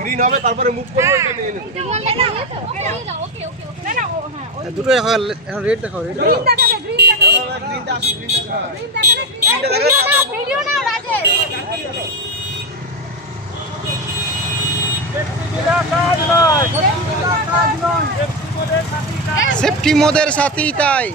green হবে তারপরে move করব এটা নিয়ে নেব ওকে ওকে ওকে না না ও হ্যাঁ দুটো এখন রেড দেখাও রেড গ্রিন দেখাবে গ্রিনটা আসো গ্রিন দেখাবে ভিডিও না রাজেশ সেফটি মোদের সাথেই তাই